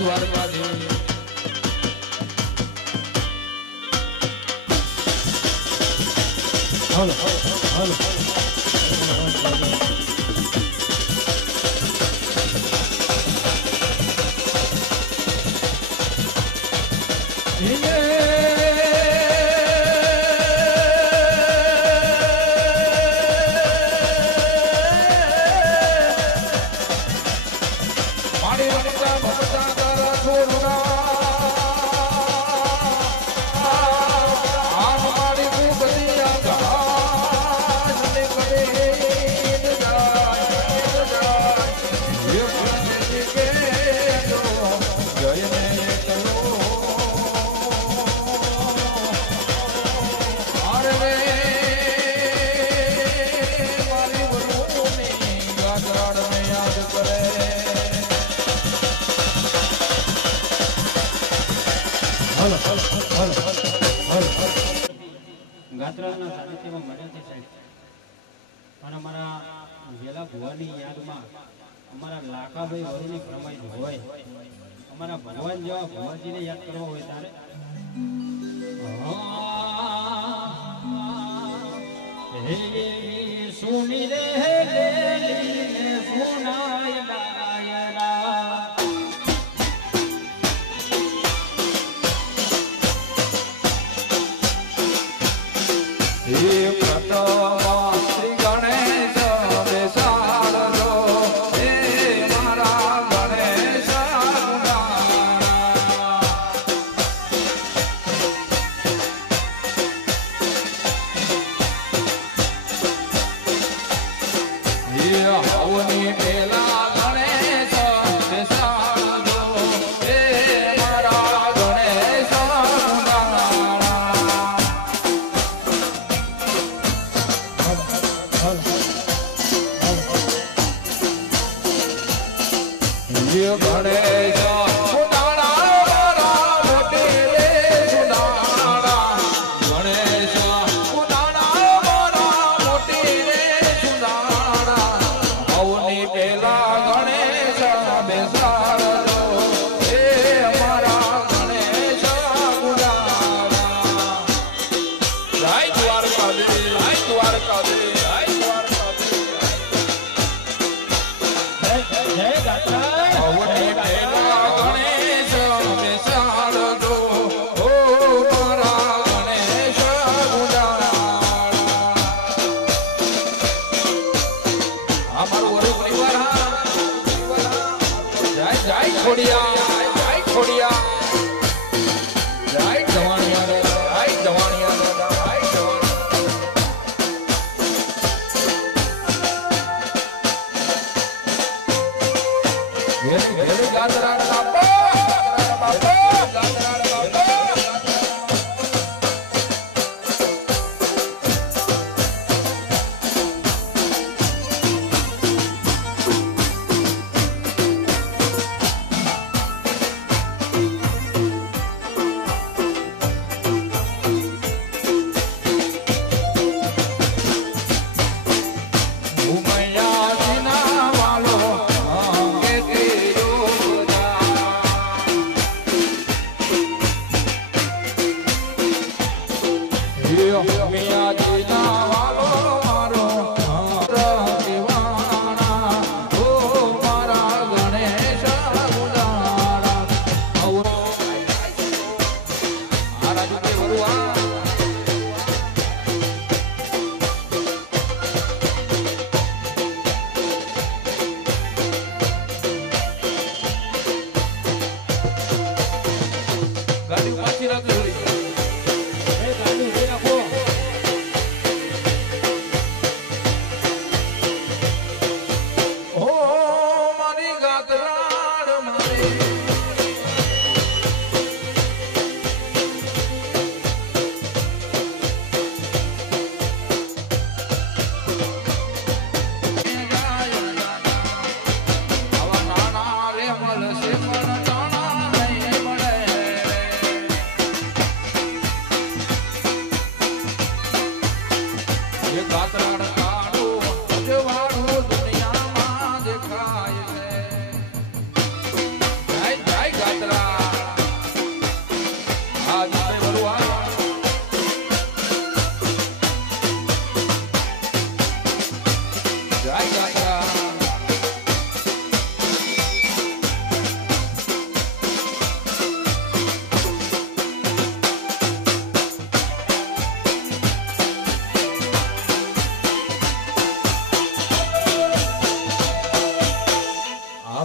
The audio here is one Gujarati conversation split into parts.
દ્વારકાધીશ હાલો હાલો ગાત્રાના સાહિત્યમાં મળ્યા છે સાહેબ અને અમારા વેલા ભુવાની યાદમાં અમારા લાખાભાઈ વરુની ફરમાઈશ હોય અમારા ભગવાન જેવા ભુવાજીને યાદ કરવા હોય ત્યારે સુની રે સુનાય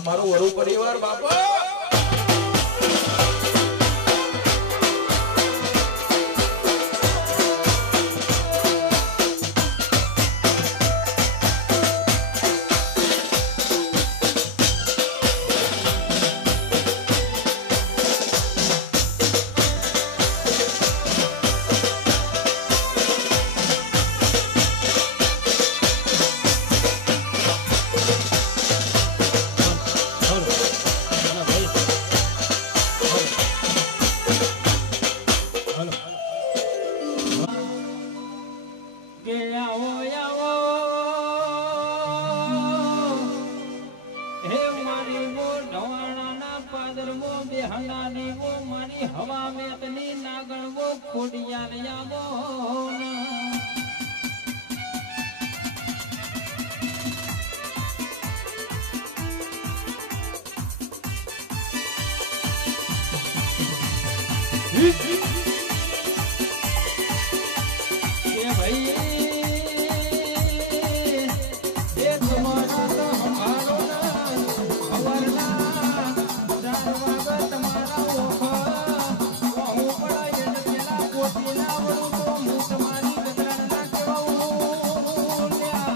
મારું વરુ પરિવાર બાપા હવા મેતની નાગણ વો ખોડિયાર આવો એ ભાઈ એ તમારા તો હમારો ના ખબરના જાણવા તમારા ઓખા હું પડાય ને પેલા કોટીના વડું તો હું તમારી ગદરાના કેવું લ્યા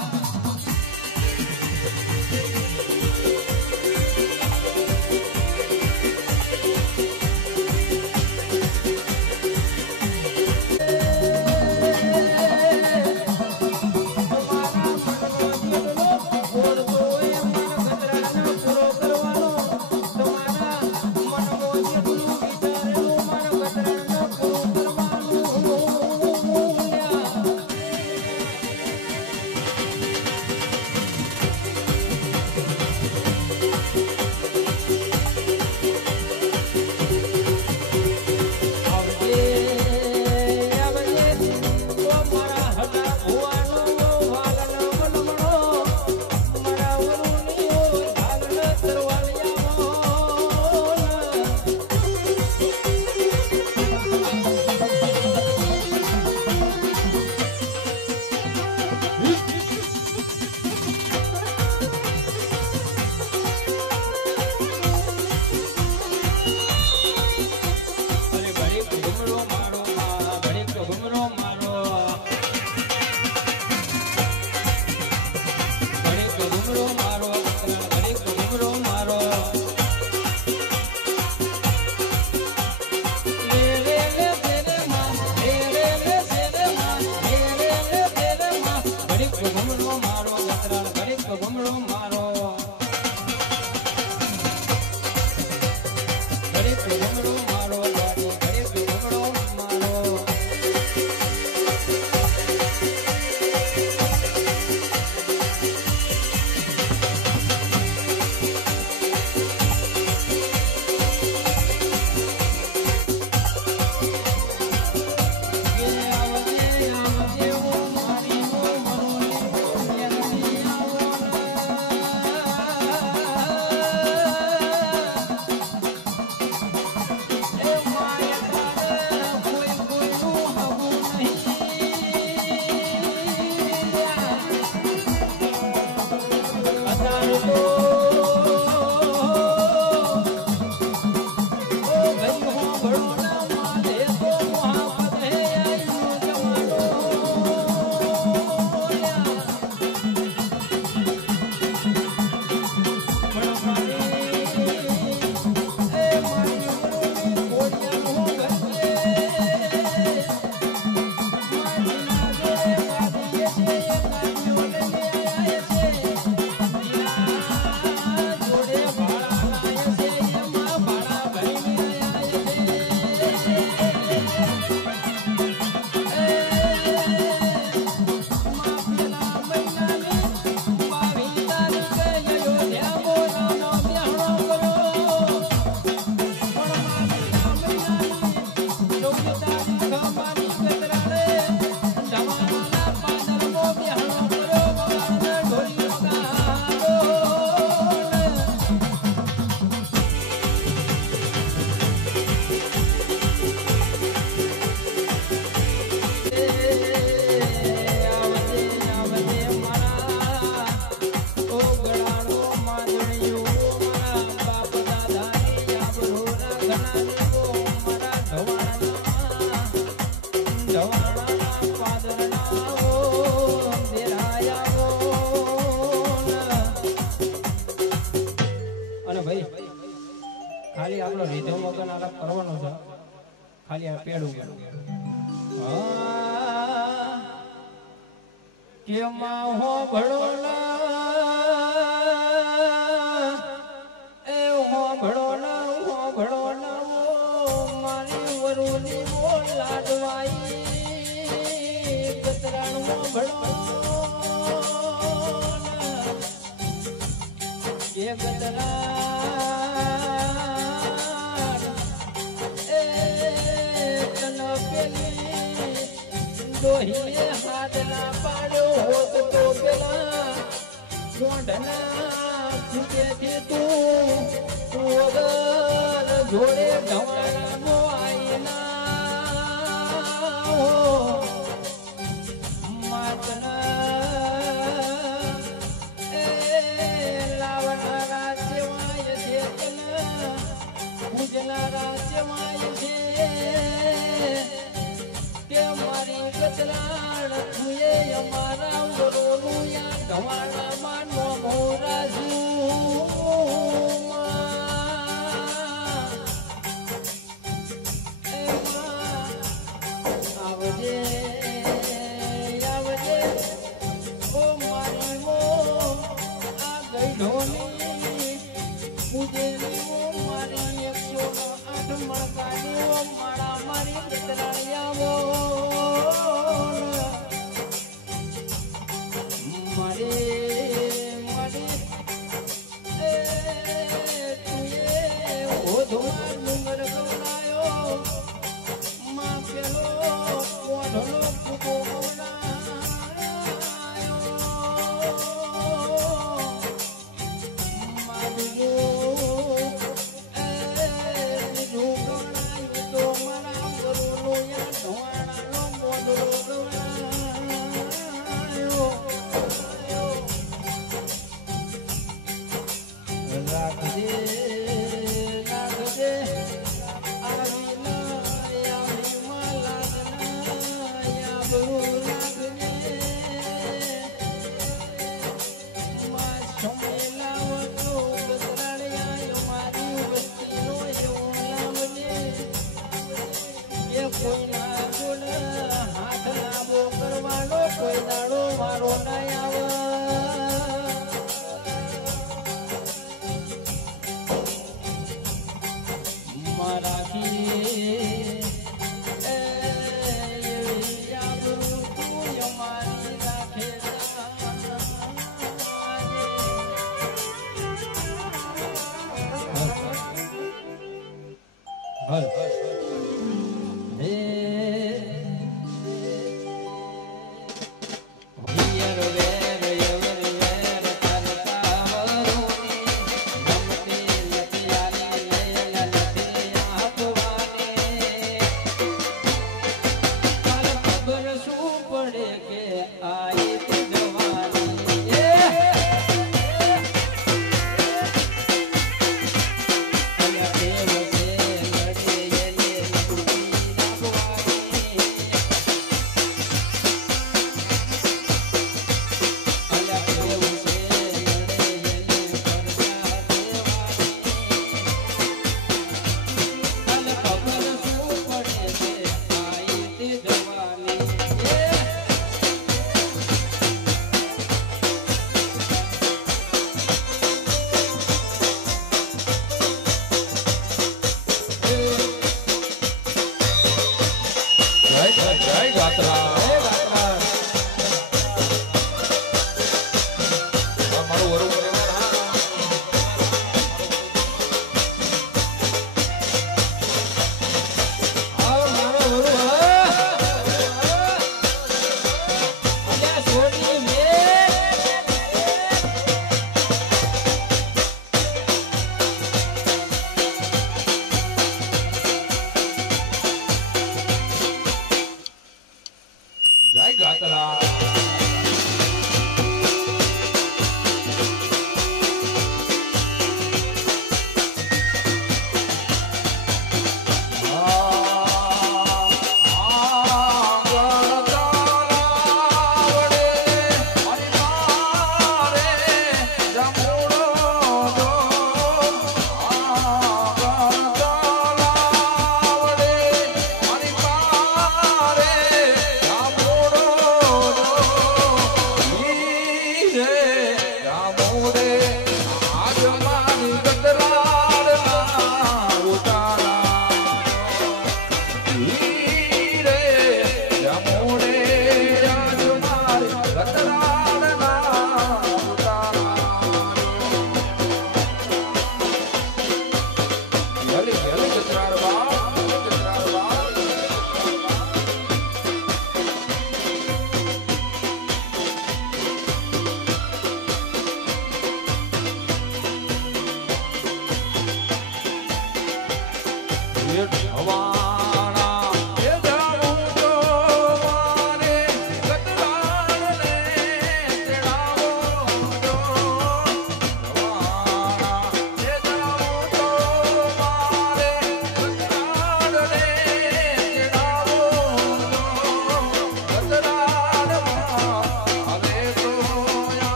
બાપ કરવાનો છે ખાલી આ પેડું કે માં હો ભળોલા એ હો ભળોલા મારી વરુની મો લાડવાઈ કતરાણ હો ભળોલા કે કતરાણ એ તન પેલી દોહીએ હાથ ના પાડ્યો હોત તો પેલા મોઢના ફૂટેથી તું વગર જોડે ઢવાણાનો આઈના માતના એ લાવનારા સેવાય છે તના પૂજનારા સેવાય છે કે મારી ગતરાણ તુએ અમારા વરોનું યા ઢવાણામાં નો મોરાજુ આવજે આવજે ઓ મારી મો આ ગઈઢોની પૂજેલી ઓ મારી 108 મણકાની ઓ મારા મારી ગતરાણ આવો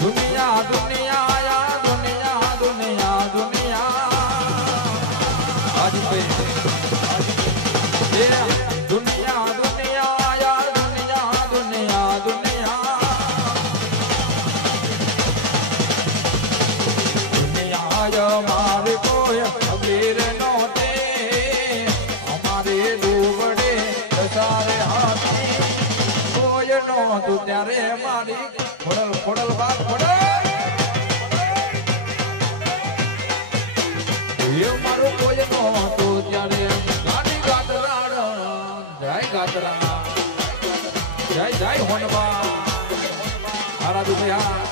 दुनिया दुनिया या दुनिया दुनिया દુનિયા દુનિયા યાર દુનિયા દુનિયા દુનિયા દુનિયા મારી કોઈ ખબીર નહોતે અમારે ડૂબડે સારે હાથી કોઈ નહોતું ત્યારે મારી ખોડલ ખોડલ વાત ખોડલ એ મારું કોઈ નહોતું ત્યારે ગાડી ગાતરાડ જય ગાતરા જય જય હોનબા હારા દુનિયા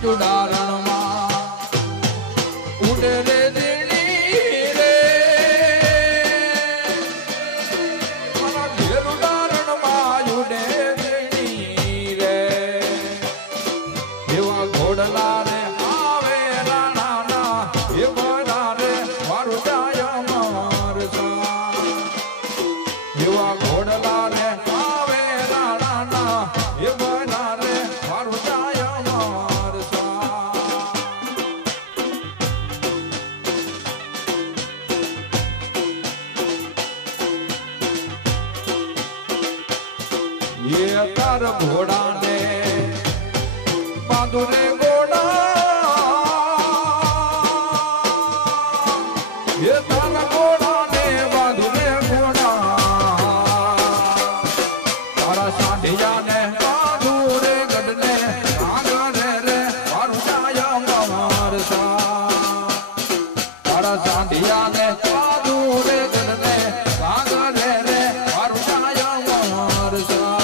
રાજુ ડારણમાં ઉડે રે દીણી રે મારા ઘેરુ ડારણમાં ઉડે દીણી રે એવા ઘોડલા રે આવે રાણાના એ બના રે મારું જાય મારસા એવા ઘોડલા રે આવે રાણાના એ બના રે મારું જાય તાર ઘોડા ને બાંધુ રે ઘોડા એ તારા ઘોડા ને બાંધુ રે ઘોડા તારા સાંઢિયા ને બાંધુ રે ગઢ ને આગળ રે મારું જાય મારસા તારા સાંઢિયા ને બાંધુ રે ગઢ ને આગળ રે મારું જાય મારસા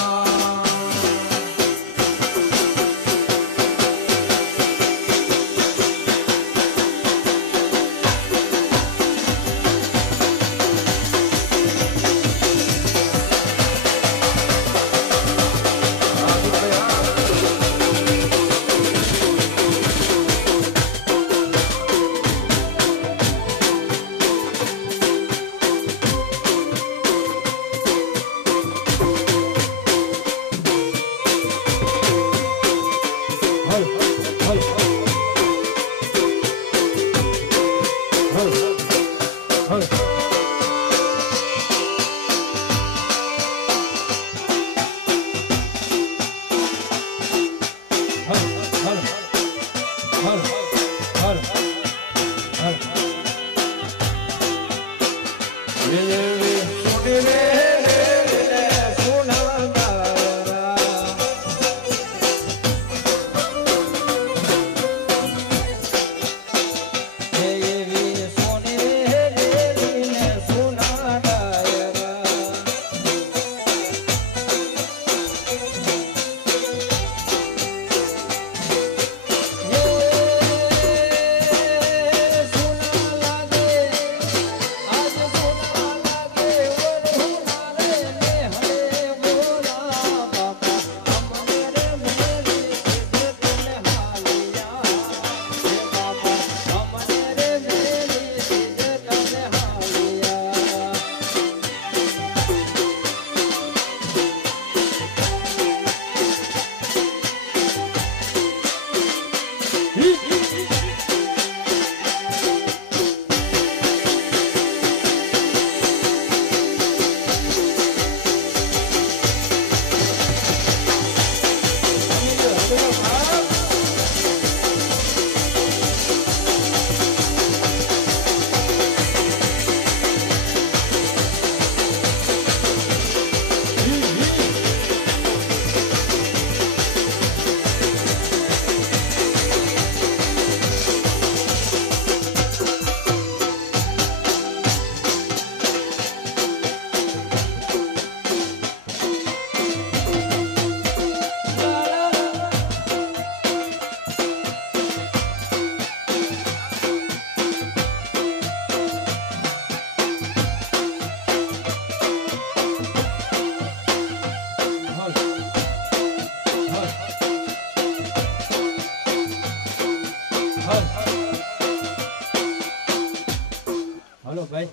હલો ભાઈ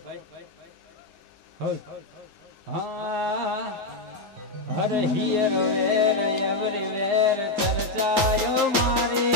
હર હિયર વેર એવરી વેર ચર્ચાયો મારી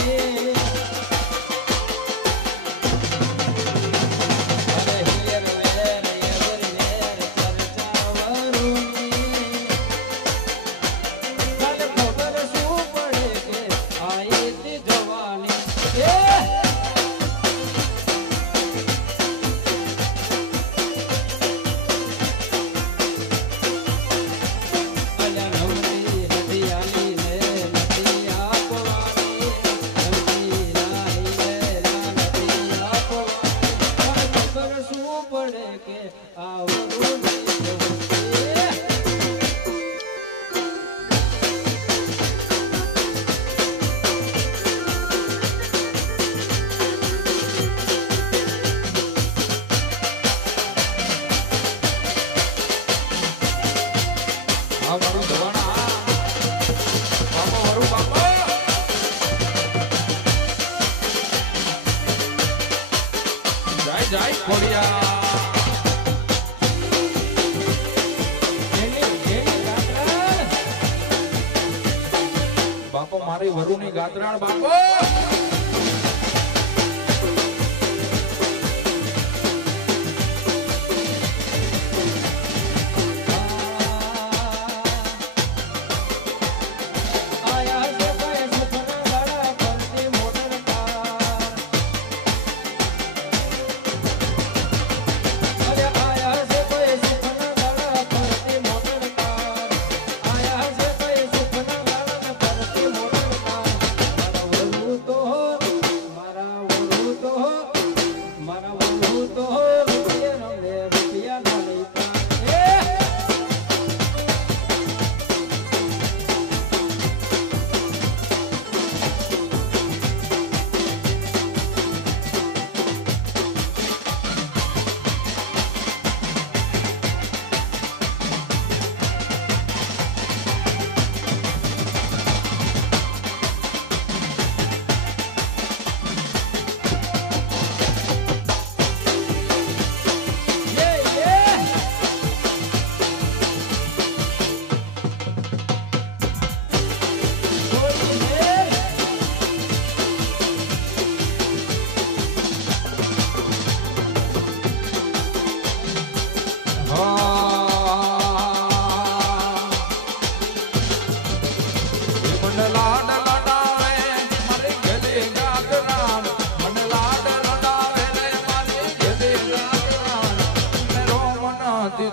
બાપો મારી વરુની ગાત્રાણ બાપો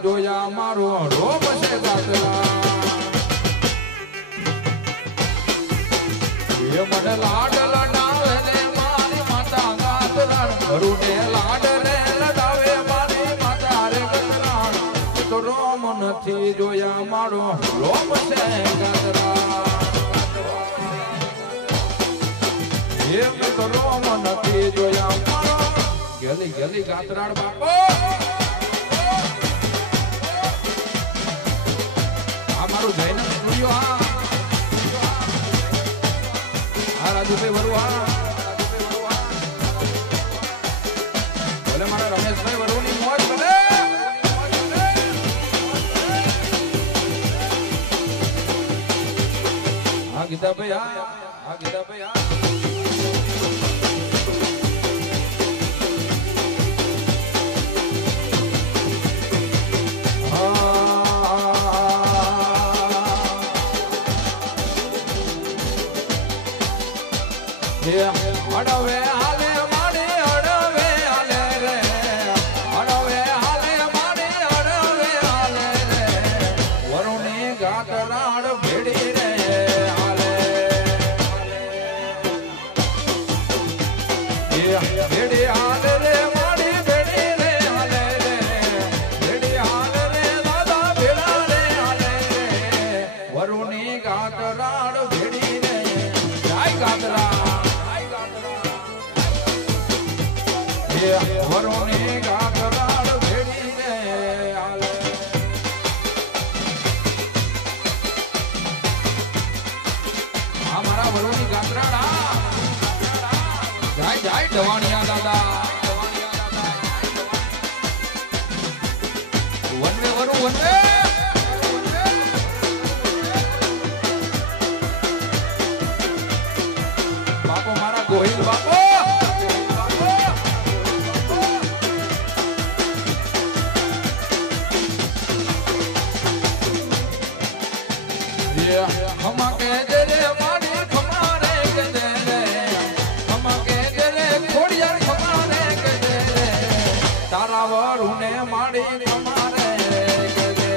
જોયા મારો રોમ છે ગાતરા એ મને લાડ લડાવે ને મારી માતા ગાતરા વરુને લાડ રે લડાવે મારી માતા રે ગાતરા તો રોમ નથી જોયા મારો રોમ છે ગાતરા એ મેં તો રોમ નથી જોયા મારો ગેલી ગેલી ગાતરાડ બાપો મારું જઈને સ્ટુડિયો હા રાજુભાઈ વરુવા બોલે મારા રમેશભાઈ વરુની મોજ બને હા ગીતાભાઈ હા ગીતાભાઈ હા અડવે હાલે માડી અડવે હાલે રે અડવે હાલે માડી અડવે હાલે રે વરુની ગાતરાડ ભેડી રે હાલે ભેડી હાલે રે માડી ભેડી રે હાલે રે ભેડી હાલે રે દાદા ભેડા રે હાલે રે વરુની ગાતરાડ ભેડી રે જય ગાતરા વરુની ગાતરાડ ભેડી રે હાલે આ મારા વરુની ગાતરાડ જાય જાય જવાનિયા દાદા વનવે વરુ વનવે બાપો મારા ગોહિલ બાપો હમા કે દે મારી ખમારે કે દે હમા કે દે ખોડિયાર ખમારે કે દે તારા વરુને મારી ખમારે કે દે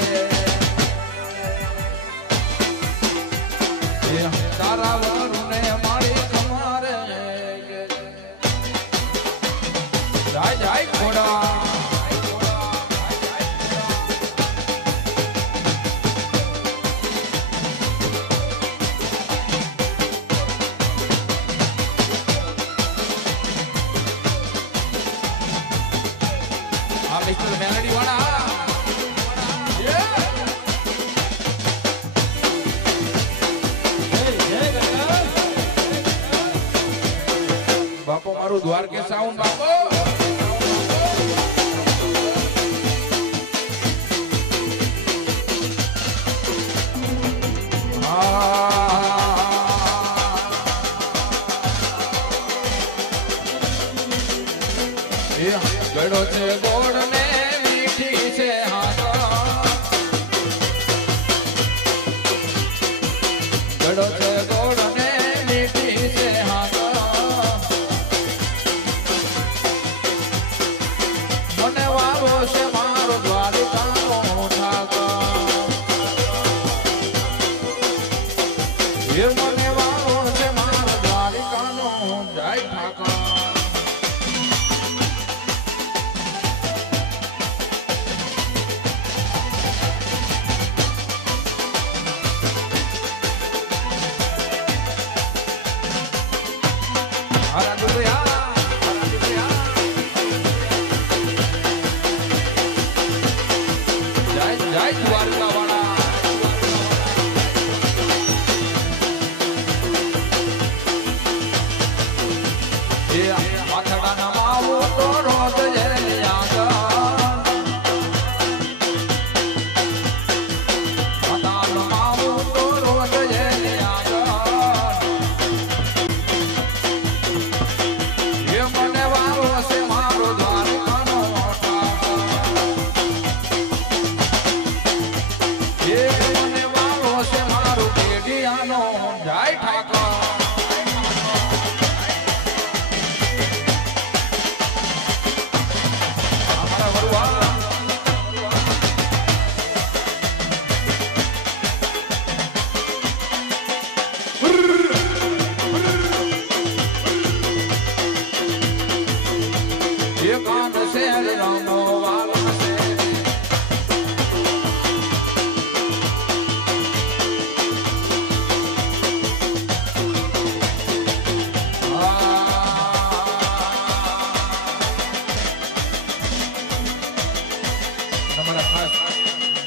તારા વરુને મારી ખમારે કે દે જાય જાય ખોડા Mr. Melody Wana. Yeah. બાપો મારું દ્વારકે સાઉન્ડ બાપો ગળો છે ગોળ ને મીઠી છે ગળો છે ગોળ ને મીઠી છે મને વાવો છે મારો દ્વારિકાનો ઠાકર એ મને વાવો છે મારો દ્વારિકાનો જય ઠાકર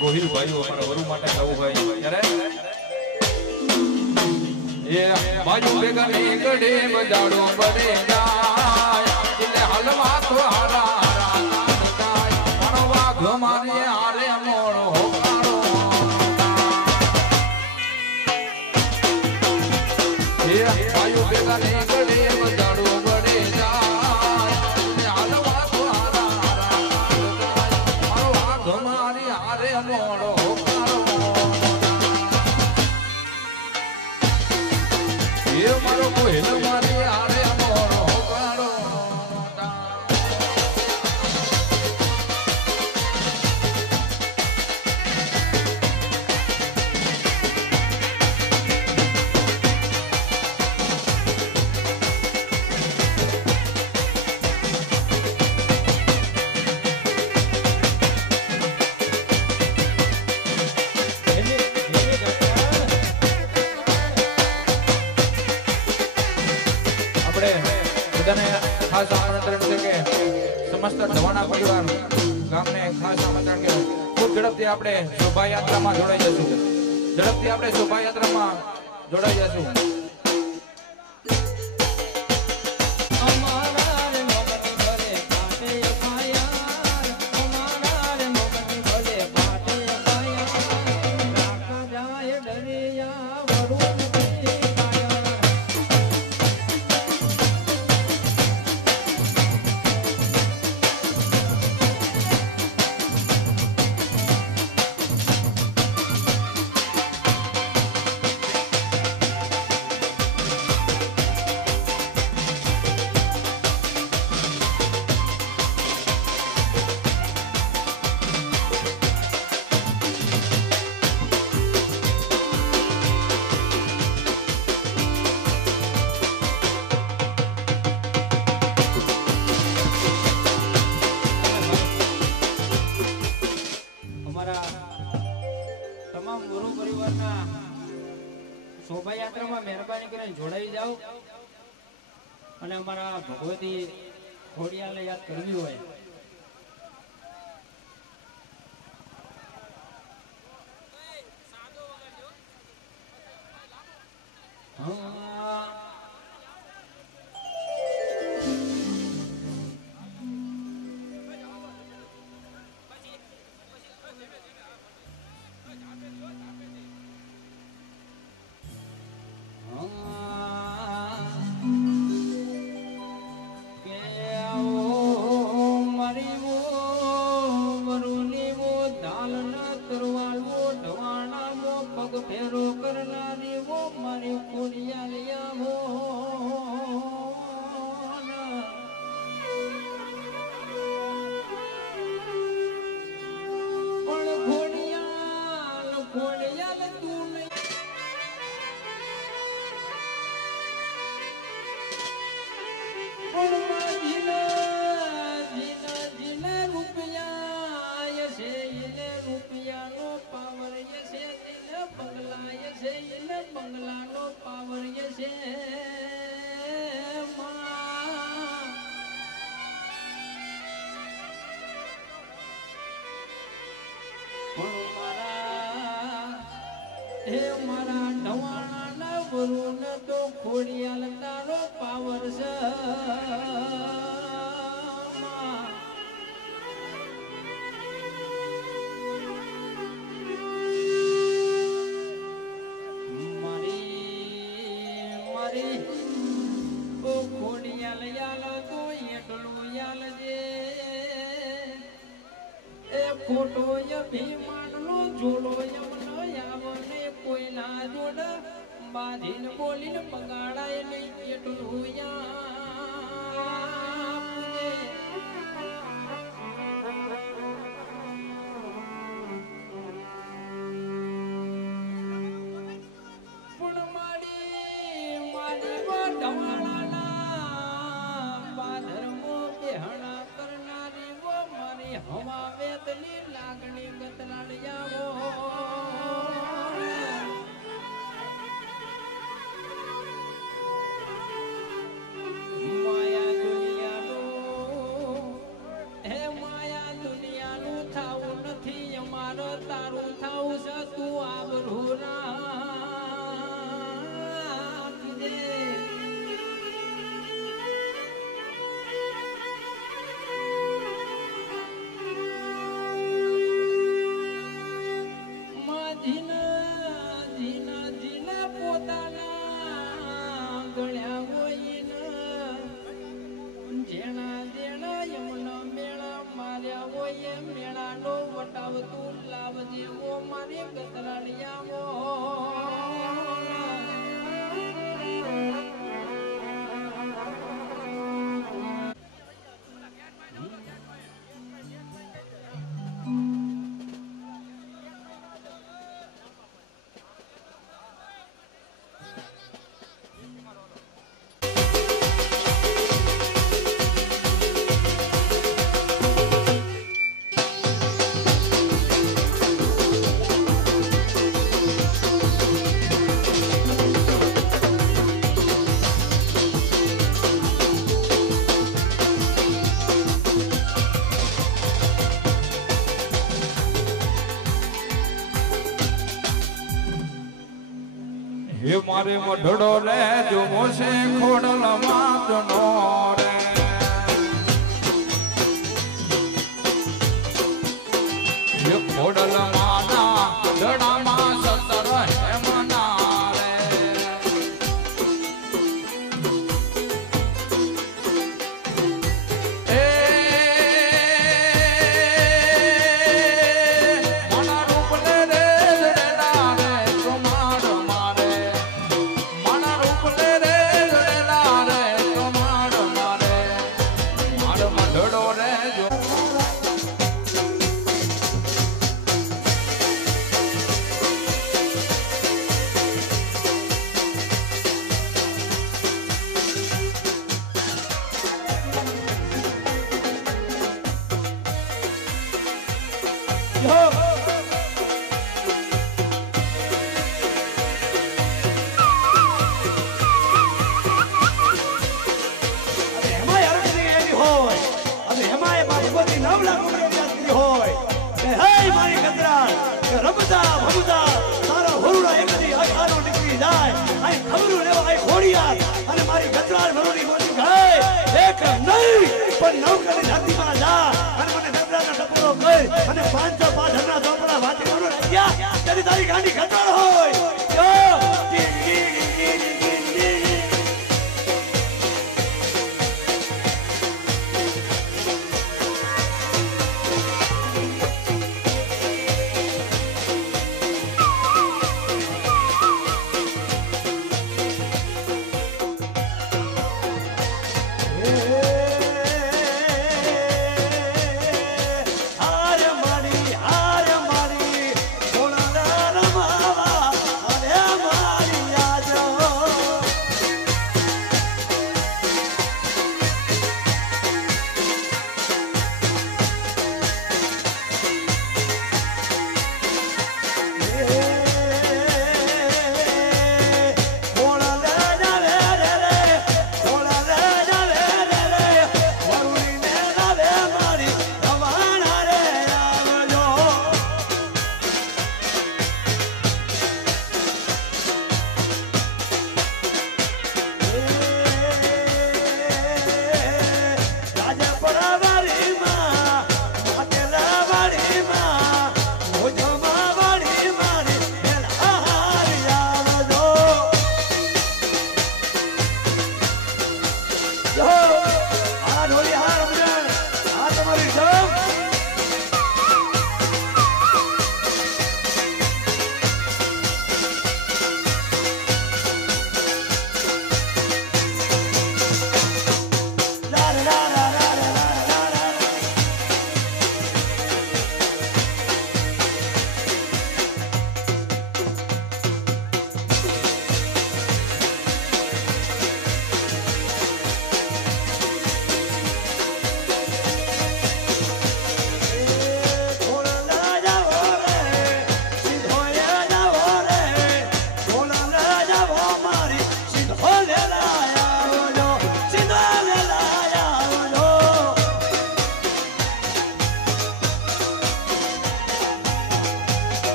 ગોહિલ ભાઈઓ અમારા વરુ માટે ગાવું ભાઈ ત્યારે એ બાજુ ભેગા ની ગડે બજાડો બને જાય એટલે હલવા તો હારા હારા જાય પણ વાઘ મારી હારે મોરો હોકારો એ બાજુ ભેગા ની ગડે બજાડો બને જાય એટલે હલવા તો હારા હારા જાય પણ વાઘ મારી હારે મોરો હોકારો એ મારો કોઈલ મારી આરે મોરો હોકારો ખાસ આમંત્રણ છે કે સમસ્ત જવાના પરિવાર ગામને ખાસ આમંત્રણ કે ખૂબ ઝડપથી આપણે શોભાયાત્રામાં જોડાઈ જશું ઝડપથી આપણે શોભાયાત્રામાં જોડાઈ જશું અમારા બધા જોડાઈ જાઓ અને અમારા ભગવતી ખોડિયાને યાદ કરવી હોય ફેરો કરનારી વો મારી ખોડિયાલિયા હો પણ ખોડિયાલ તું નહીં પણ જીના રૂપિયા યસે એને રૂપિયાનો પાવર યસે બંગલા યસે એને બંગલાનો પાવર યસે મારા ઢવાણાના વરુણ તો ખોડિયાલ તારો પાવર છે ખોડિયાલ યાલ તો એટલું યાલ જે એ ખોટો અભિમાનનો જોડો એમનો આવને કોઈના જોડ બાંધીને બોલીને બગાડાય નહીં એટલું પણ મારી હવા વેદની લાગણી ગતરાળિયાવો માયા દુનિયાનું થાવું નથી અમારો તારું થાવું છે તું આબરૂ રાખજે વટાવતું લાવજે ઓ મારી ગતરાળિયા હે મારે મઢડો રે જોવો છે ખોડલ માતનો રે હે ખોડલ માના દડામાં સતર હેમના રે એ મના રૂપ લે રે દડા રે કમાડ મારે મઢડો રે જો મારી ગજરાળ કે રમતા ભમતા તારા હોરુડા એકદી આખાનો નીકળી જાય આ ખબરું લેવા આ ઘોડિયાર અને મારી ગજરાળ ભરોની મોટી ગાય એક નહીં પણ નવકરી જાતિમાં જા અને મને ગજરાળનો ટપોરો કહી અને 505 હરના ચોપડા વાતી કરો રહ્યા તેની તારી ગાંડી ગજરાળ હોય જો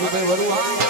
રાજુભાઈ વરુઆ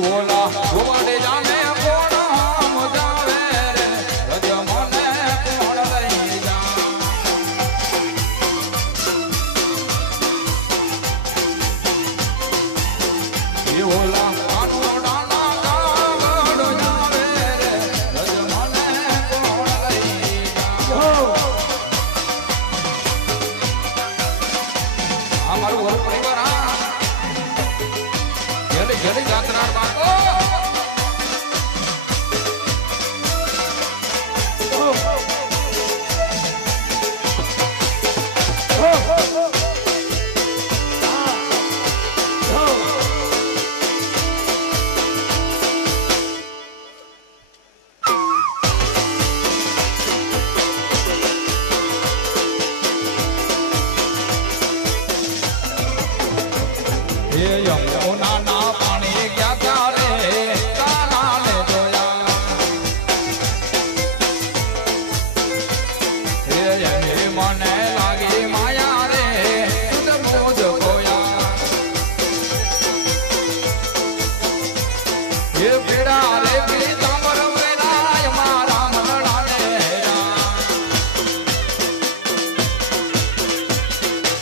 બોલા ગોવાડે જાને કોણ મજાવે રે રજ મને કોણ લઈ જા એ બોલા આનો ડાના ગાવડો જાવે રે રજ મને કોણ લઈ જા આ મારું ઘર પરિવાર આ ઘરે ઘરે જાત્રા બાકો યમુના ના પાણી ગયા ત્યારે કાનાને જોયા હે મને લાગી માયા રે તું મોજ ગોયા હે પીડા રે પીતાંબર વેરાય મારા મનડાને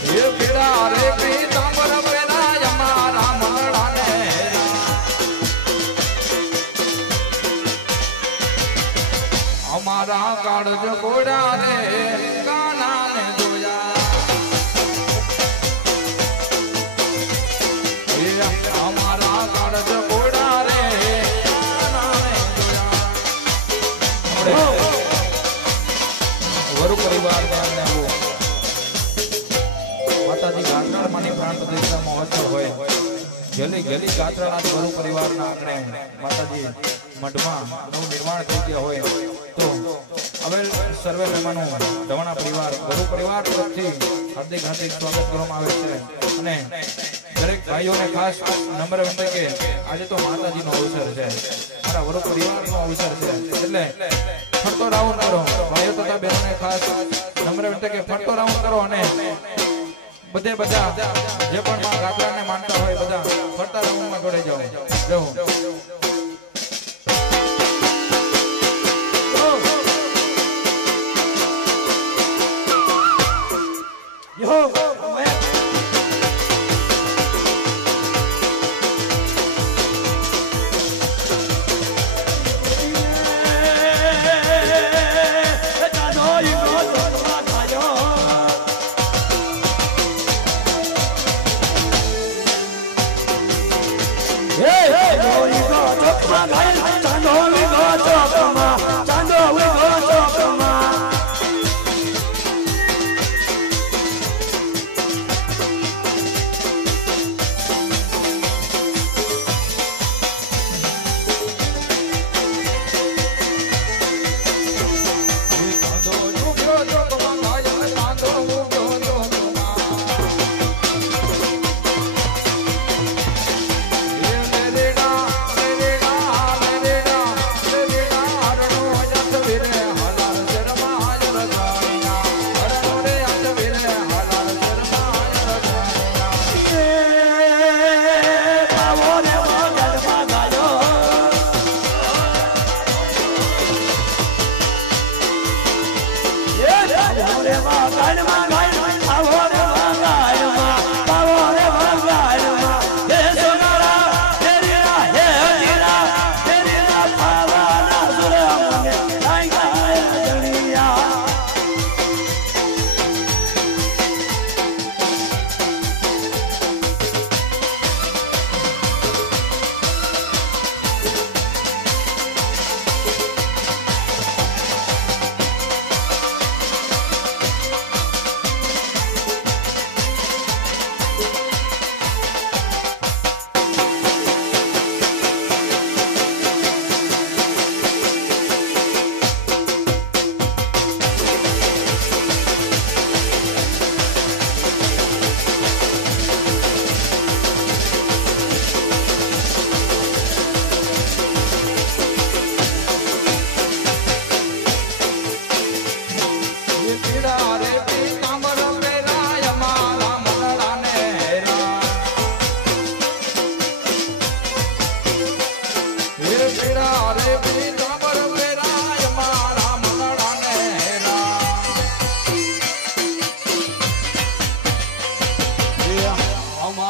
હે પીડા રે પીતાંબર અમારા કાળજ ગોડા રે કાના ને જોયા અમારા કાળજ ગોડા રે કાના ને જોયા વરુ પરિવાર માતાજી ગાંઠાળ માની પ્રાણ પ્રતિષ્ઠા મહોત્સવ હોય ગેલી ગેલી ગાત્રાના વરુ પરિવારના આંગણે માતાજી મઠમાં નવું નિર્માણ થઈ ગયા હોય તો હવે સર્વે મહેમાનો ધવાણા પરિવાર વરુ પરિવાર તરફથી હાર્દિક હાર્દિક સ્વાગત કરવામાં આવે છે અને દરેક ભાઈઓને ખાસ નમ્ર વિનંતી કે આજે તો માતાજીનો અવસર છે મારા વરુ પરિવારનો અવસર છે એટલે ફરતો રાઉન્ડ કરો ભાઈઓ તથા બહેનોને ખાસ નમ્ર વિનંતી કે ફરતો રાઉન્ડ કરો અને બધે બધા જે પણ માં ગાત્રાને માનતા હોય બધા ફરતા રાઉન્ડમાં જોડાઈ જાઓ જવું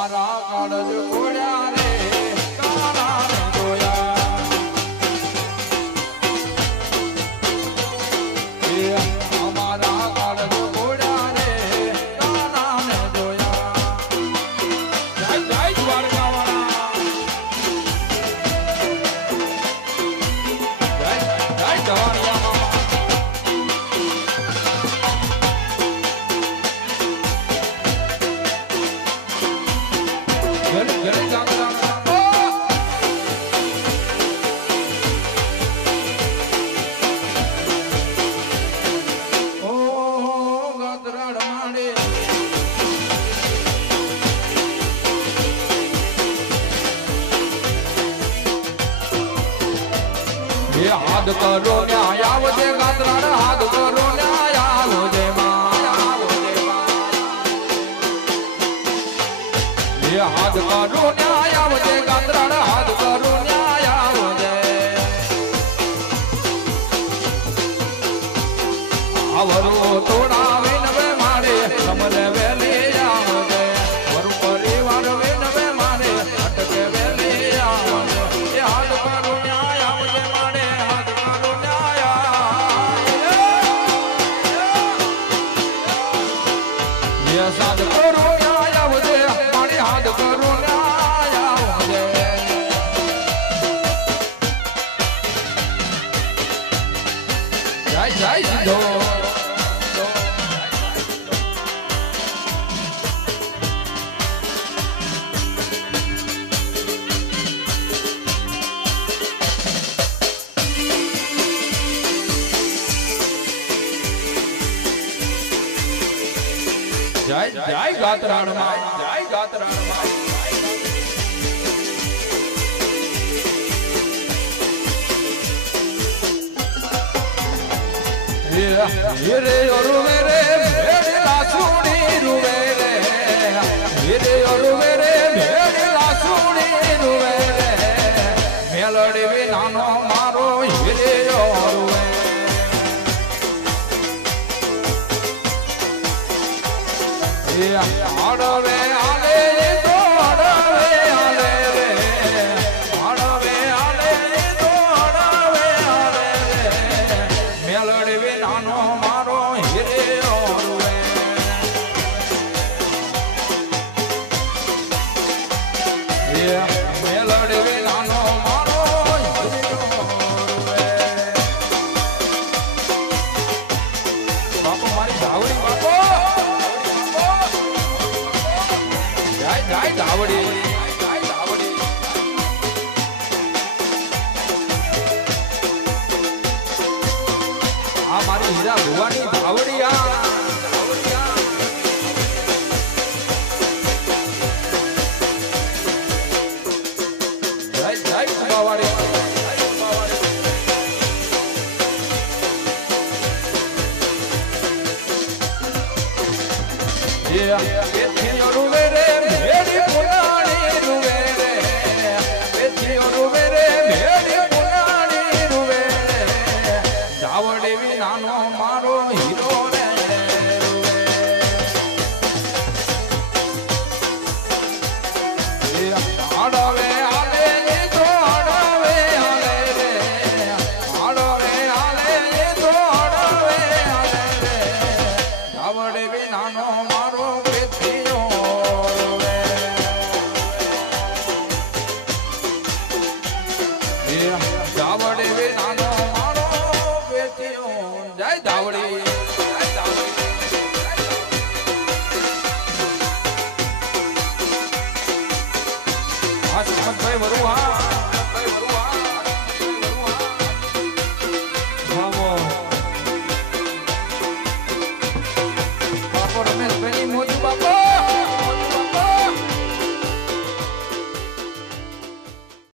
અમારા કાળજ ઘોડ્યા રે કાના ને જોયા અમારા કાળજ ઘોડ્યા રે કાના ને જોયા જય જય દ્વારકાવાળા જય જય જવાનિયા હાથ કરો ન્યાય આવજે ગાત્રાડ હાથ કરો ન્યાય આવજે માં હાથ કરો ન્યાય આવજે ગાત્રાડ હાથ કરો ન્યાય આવજે આવરો તોડાવે નવે મારે સમરે વેલી આવજે વરુ પરિવાર વે નવે મારે અટકે વેલી આવજે એ હાથ કરો ન્યાય આવજે મારે હાથ કરો ન્યાય એ સાથ કરો ન્યાય આવજે મારે હાથ કરો ન્યાય આવજે જય જય સિદ્ધો જય જય ગાત્રાણ માં જય ગાત્રાણ માં રે ઓરુવે રે ભેડલા સુણી રૂવે રે રે ઓરુવે રે ભેડલા સુણી રૂવે રે મેલડી વિનાનો મારો રે ઓરુવે આડવે આલે તો આડવે આલે રે આડવે આલે તો આડવે આલે રે મેલડી વિનાનો મારો હિરે ઓરવે મેલડી વિનાનો મારો હિરે ઓરવે બાપુ મારી ધાવડી બાપુ જય ધાવડી જય ધાવડી આ મારી હીરા ભુવાની ધાવડી આ જય જય કુંભાવાડી એથી રૂવે રે ભેડી પુરાણી રૂવે રે એથી રૂવે રે ભેડી પુરાણી રૂવે રે ધાવડી વિનાનો મારો હીરો રે આડવે આલે તો આડવે આલે રે આડવે આલે તો આડવે આલે રે ધાવડી વિનાનો મારો ધાવડી વિનાનો મારો બેટીઓ જય ધાવડી જય ધાવડી હા સુમતભાઈ વરુ હા